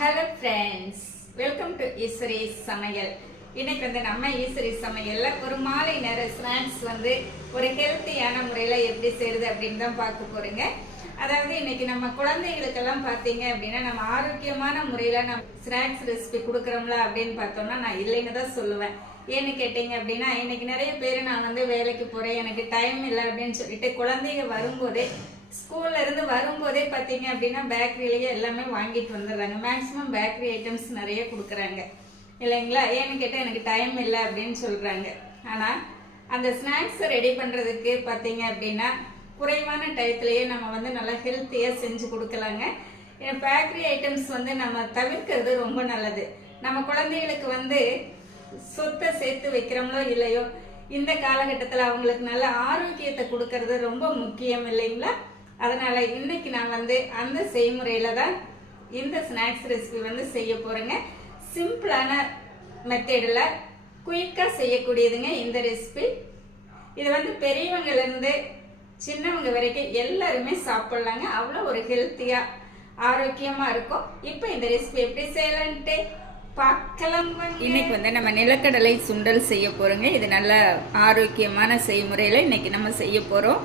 Hello friends, welcome to Eswari சமையல். இன்னைக்கு நம்ம ஈஸ்வரி சமையல்ல ஒரு மாலை நேர ஸ்நாக்ஸ் ஒரு ஹெல்த்தியான முறையில் எப்படி செய்யறது அப்படின்னு தான் பார்க்க போறீங்க. அதாவது இன்னைக்கு நம்ம குழந்தைகளுக்கெல்லாம் பார்த்தீங்க அப்படின்னா நம்ம ஆரோக்கியமான முறையில் நம்ம ஸ்நாக்ஸ் ரெசிபி கொடுக்குறோம்ல அப்படின்னு பார்த்தோம்னா நான் இல்லைன்னு தான் சொல்லுவேன். ஏன்னு கேட்டீங்க அப்படின்னா இன்னைக்கு நிறைய பேர் நான் வேலைக்கு போறேன், எனக்கு டைம் இல்லை அப்படின்னு சொல்லிட்டு குழந்தைங்க வரும்போதே ஸ்கூல்ல இருந்து வரும்போதே பார்த்தீங்க அப்படின்னா பேக்கரியிலேயே எல்லாமே வாங்கிட்டு வந்துடுறாங்க. மேக்ஸிமம் பேக்கரி ஐட்டம்ஸ் நிறைய கொடுக்குறாங்க இல்லைங்களா. ஏன்னு கேட்டால் எனக்கு டைம் இல்லை அப்படின்னு சொல்றாங்க. ஆனால் அந்த ஸ்நாக்ஸை ரெடி பண்ணுறதுக்கு பார்த்தீங்க அப்படின்னா குறைவான டயத்துலேயே நம்ம நல்லா ஹெல்த்தியாக செஞ்சு கொடுக்கலாங்க. பேக்கரி ஐட்டம்ஸ் நம்ம தவிர்க்கிறது ரொம்ப நல்லது. நம்ம குழந்தைகளுக்கு சொத்தை சேர்த்து வைக்கிறோம்லோ இல்லையோ, இந்த காலகட்டத்தில் அவங்களுக்கு நல்ல ஆரோக்கியத்தை கொடுக்கறது ரொம்ப முக்கியம் இல்லைங்களா. அதனால இன்னைக்கு நான் அந்த செய்முறையில தான் இந்த ஸ்நாக்ஸ் ரெசிபி செய்ய போறேங்க. சிம்பிளான மெத்தடில் குயிக்காக செய்யக்கூடியதுங்க இந்த ரெசிபி. இது பெரியவங்கல இருந்து சின்னவங்க வரைக்கும் எல்லாருமே சாப்பிடலாங்க. அவ்வளோ ஒரு ஹெல்த்தியா ஆரோக்கியமா இருக்கும். இப்போ இந்த ரெசிபி எப்படி செய்யலான்ட்டு பார்க்கலாம். இன்னைக்கு நம்ம நிலக்கடலை சுண்டல் செய்ய போறோங்க. இது நல்ல ஆரோக்கியமான செய்முறையில இன்னைக்கு நம்ம செய்ய போறோம்.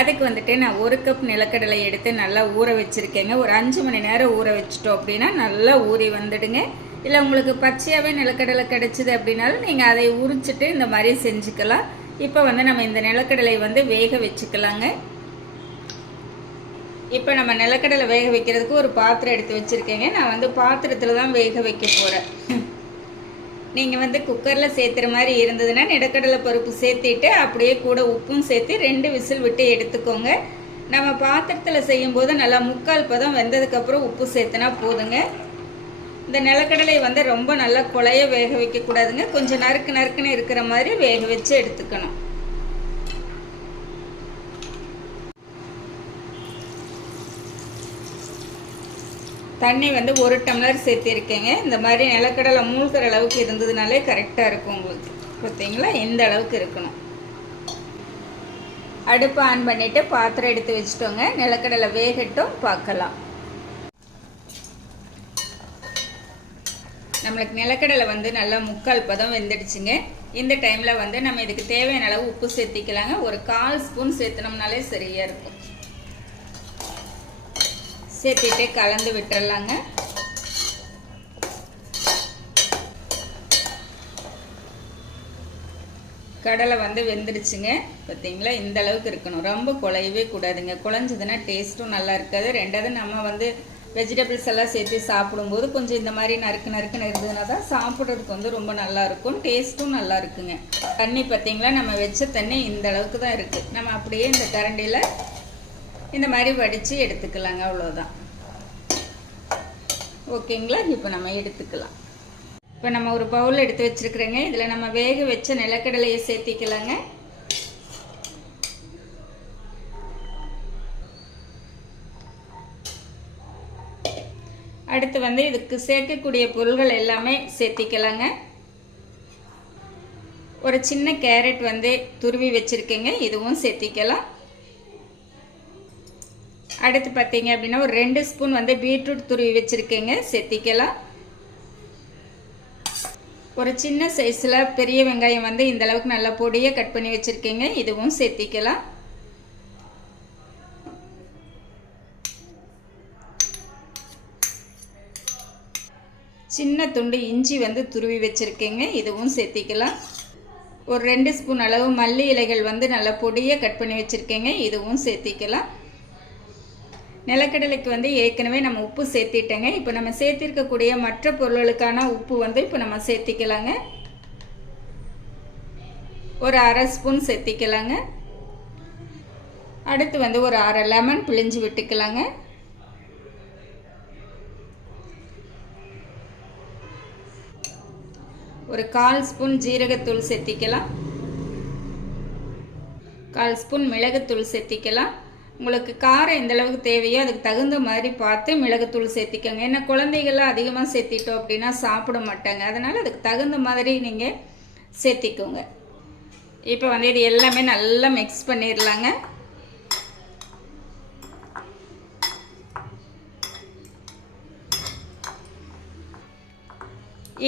அதுக்கு நான் 1 கப் நிலக்கடலை எடுத்து நல்லா ஊற வச்சிருக்கேங்க. ஒரு 5 மணி நேரம் ஊற வச்சிட்டோம் அப்படின்னா நல்லா ஊறி வந்துடுங்க. இல்லை உங்களுக்கு பச்சையாகவே நிலக்கடலை கிடைச்சிது அப்படின்னாலும் நீங்கள் அதை உரிச்சிட்டு இந்த மாதிரி செஞ்சுக்கலாம். இப்போ நம்ம இந்த நிலக்கடலை வேக வச்சுக்கலாங்க. இப்போ நம்ம நிலக்கடலை வேக வைக்கிறதுக்கு ஒரு பாத்திரம் எடுத்து வச்சுருக்கேங்க. நான் பாத்திரத்தில் தான் வேக வைக்க போகிறேன். நீங்கள் குக்கரில் சேர்த்துற மாதிரி இருந்ததுன்னா நிலக்கடலை பருப்பு சேர்த்திட்டு அப்படியே கூட உப்பும் சேர்த்து 2 விசில் விட்டு எடுத்துக்கோங்க. நம்ம பாத்திரத்தில் செய்யும்போது நல்லா 3/4 பதம் வெந்ததுக்கப்புறம் உப்பு சேர்த்துனா போதுங்க. இந்த நிலக்கடலை ரொம்ப நல்லா குழைய வேக வைக்கக்கூடாதுங்க. கொஞ்சம் நறுக்குன்னு இருக்கிற மாதிரி வேக வச்சு எடுத்துக்கணும். தண்ணி 1 டம்ளர் சேர்த்திருக்கேங்க. இந்த மாதிரி நிலக்கடலை மூழ்கிற அளவுக்கு இருந்ததுனாலே கரெக்டாக இருக்கும் உங்களுக்கு. பார்த்தீங்களா, இந்த அளவுக்கு இருக்கணும். அடுப்பு ஆன் பண்ணிவிட்டு பாத்திரம் எடுத்து வச்சுட்டோங்க. நிலக்கடலை வேகட்டும், பார்க்கலாம். நம்மளுக்கு நிலக்கடலை நல்லா 3/4 பதம் வெந்துடுச்சுங்க. இந்த டைமில் நம்ம இதுக்கு தேவையான அளவு உப்பு சேர்த்திக்கலாங்க. ஒரு 1/4 ஸ்பூன் சேர்த்துனோம்னாலே சரியாக இருக்கும். சேர்த்திட்டு கலந்து விட்டுறலாங்க. கடலை வெந்துடுச்சுங்க. பார்த்தீங்களா, இந்த அளவுக்கு இருக்கணும். ரொம்ப குழையவே கூடாதுங்க. குழஞ்சதுன்னா டேஸ்ட்டும் நல்லா இருக்காது. ரெண்டாவது நம்ம வெஜிடபிள்ஸ் எல்லாம் சேர்த்து சாப்பிடும்போது கொஞ்சம் இந்த மாதிரி நறுக்குன்னு இருந்ததுன்னா தான் சாப்பிட்றதுக்கு ரொம்ப நல்லா இருக்கும், டேஸ்ட்டும் நல்லா இருக்குங்க. தண்ணி பார்த்தீங்களா, நம்ம வச்ச தண்ணி இந்த அளவுக்கு தான் இருக்குது. நம்ம அப்படியே இந்த கரண்டியில் இந்த மாதிரி வடித்து எடுத்துக்கலாங்க. அவ்வளோதான். ஓகேங்களா, இப்போ நம்ம எடுத்துக்கலாம். இப்போ நம்ம ஒரு பவுல் எடுத்து வச்சுருக்குறேங்க. இதில் நம்ம வேக வச்ச நிலக்கடலையை சேர்த்திக்கலாங்க. அடுத்து இதுக்கு சேர்க்கக்கூடிய பொருள்கள் எல்லாமே சேர்த்திக்கலாங்க. ஒரு சின்ன கேரட் துருவி வச்சுருக்கேங்க, இதுவும் சேர்த்திக்கலாம். அடுத்து பார்த்தீங்க அப்படின்னா ஒரு 2 ஸ்பூன் பீட்ரூட் துருவி வச்சுருக்கேங்க, சேர்த்திக்கலாம். ஒரு சின்ன சைஸில் பெரிய வெங்காயம் இந்த அளவுக்கு நல்லா பொடியாக கட் பண்ணி வச்சுருக்கேங்க, இதுவும் சேர்த்திக்கலாம். சின்ன துண்டு இஞ்சி துருவி வச்சுருக்கேங்க, இதுவும் சேர்த்திக்கலாம். ஒரு 2 ஸ்பூன் அளவு மல்லி இலைகள் நல்லா பொடியாக கட் பண்ணி வச்சுருக்கேங்க, இதுவும் சேர்த்திக்கலாம். நிலக்கடலைக்கு ஏற்கனவே நம்ம உப்பு சேர்த்திட்டேங்க. இப்போ நம்ம சேர்த்திருக்கக்கூடிய மற்ற பொருட்களுக்கான உப்பு இப்போ நம்ம சேர்த்திக்கலாங்க. ஒரு 1/2 ஸ்பூன் சேர்த்திக்கலாங்க. அடுத்து ஒரு 1/2 லெமன் பிழிஞ்சு விட்டுக்கலாங்க. ஒரு 1/4 ஸ்பூன் ஜீரகத்தூள் சேர்த்திக்கலாம். 1/4 ஸ்பூன் மிளகுத்தூள் சேர்த்திக்கலாம். உங்களுக்கு காரம் எந்த அளவுக்கு தேவையோ அதுக்கு தகுந்த மாதிரி பார்த்து மிளகுத்தூள் சேர்த்திக்கோங்க. ஏன்னா குழந்தைகள்லாம் அதிகமாக சேர்த்திட்டோம் அப்படின்னா சாப்பிட மாட்டாங்க. அதனால் அதுக்கு தகுந்த மாதிரி நீங்கள் சேர்த்திக்கோங்க. இப்போ இது எல்லாமே நல்லா மிக்ஸ் பண்ணிடலாங்க.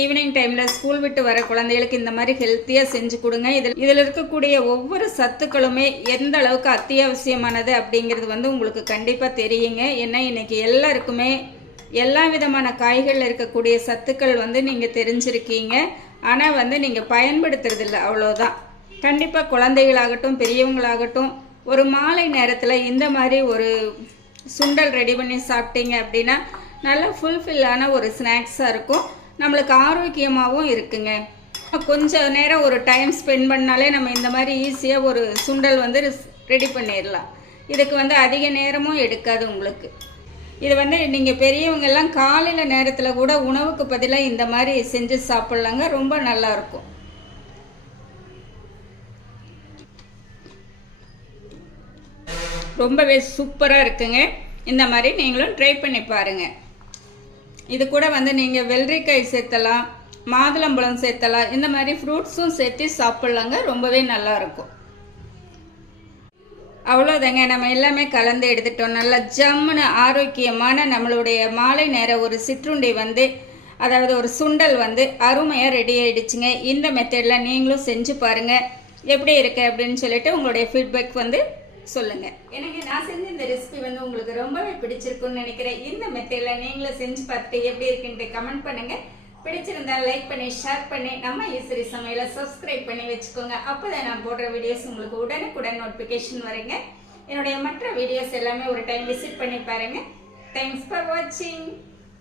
ஈவினிங் டைமில் ஸ்கூல் விட்டு வர குழந்தைகளுக்கு இந்த மாதிரி ஹெல்த்தியாக செஞ்சு கொடுங்க. இதில் இருக்கக்கூடிய ஒவ்வொரு சத்துக்களுமே எந்த அளவுக்கு அத்தியாவசியமானது அப்படிங்கிறது வந்து உங்களுக்கு கண்டிப்பாக தெரியுங்க. ஏன்னா இன்றைக்கி எல்லாருக்குமே எல்லா விதமான காய்களில் இருக்கக்கூடிய சத்துக்கள் வந்து நீங்கள் தெரிஞ்சிருக்கீங்க. ஆனால் வந்து நீங்கள் பயன்படுத்துறதில்ல, அவ்வளோதான். கண்டிப்பாக குழந்தைகளாகட்டும் பெரியவங்களாகட்டும் ஒரு மாலை நேரத்தில் இந்த மாதிரி ஒரு சுண்டல் ரெடி பண்ணி சாப்பிட்டீங்க அப்படின்னா நல்லா ஃபுல்ஃபில்லான ஒரு ஸ்நாக்ஸாக இருக்கும். நம்மளுக்கு ஆரோக்கியமாகவும் இருக்குங்க. கொஞ்சம் நேரம் ஒரு டைம் ஸ்பெண்ட் பண்ணாலே நம்ம இந்த மாதிரி ஈஸியாக ஒரு சுண்டல் வந்து ரெடி பண்ணிடலாம். இதுக்கு வந்து அதிக நேரமும் எடுக்காது உங்களுக்கு. இது வந்து நீங்கள் பெரியவங்கெல்லாம் காலையில் நேரத்தில் கூட உணவுக்கு பதிலாக இந்த மாதிரி செஞ்சு சாப்பிட்லாங்க. ரொம்ப நல்லாயிருக்கும். ரொம்பவே சூப்பராக இருக்குங்க. இந்த மாதிரி நீங்களும் ட்ரை பண்ணி பாருங்கள். இது கூட வந்து நீங்கள் வெள்ளரிக்காய் சேர்த்தலாம், மாதுளம்பழம் சேர்த்தலாம், இந்த மாதிரி ஃப்ரூட்ஸும் சேர்த்து சாப்பிட்லாங்க. ரொம்பவே நல்லாயிருக்கும். அவ்வளோதாங்க, நம்ம எல்லாமே கலந்து எடுத்துட்டோம். நல்லா ஜம்முன்னு ஆரோக்கியமான நம்மளுடைய மாலை நேர ஒரு சிற்றுண்டி வந்து, அதாவது ஒரு சுண்டல் வந்து அருமையாக ரெடி ஆகிடுச்சுங்க. இந்த மெத்தடில் நீங்களும் செஞ்சு பாருங்கள், எப்படி இருக்கு அப்படின்னு சொல்லிட்டு உங்களுடைய ஃபீட்பேக் வந்து சொல்லுங்கள். எனக்கு நான் செஞ்ச இந்த ரெசிபி வந்து உங்களுக்கு ரொம்பவே பிடிச்சிருக்குன்னு நினைக்கிறேன். இந்த மெத்தடில் நீங்களும் செஞ்சு பார்த்துட்டு எப்படி இருக்குன்ட்டு கமெண்ட் பண்ணுங்கள். பிடிச்சிருந்தா லைக் பண்ணி ஷேர் பண்ணி நம்ம ஈஸ்வரி சமையலை சப்ஸ்கிரைப் பண்ணி வச்சுக்கோங்க. அப்போ தான் நான் போடுற வீடியோஸ் உங்களுக்கு உடனுக்குடன் நோட்டிஃபிகேஷன் வருங்க. என்னுடைய மற்ற வீடியோஸ் எல்லாமே ஒரு டைம் விசிட் பண்ணி பாருங்கள். தேங்க்ஸ் ஃபார் வாட்சிங்.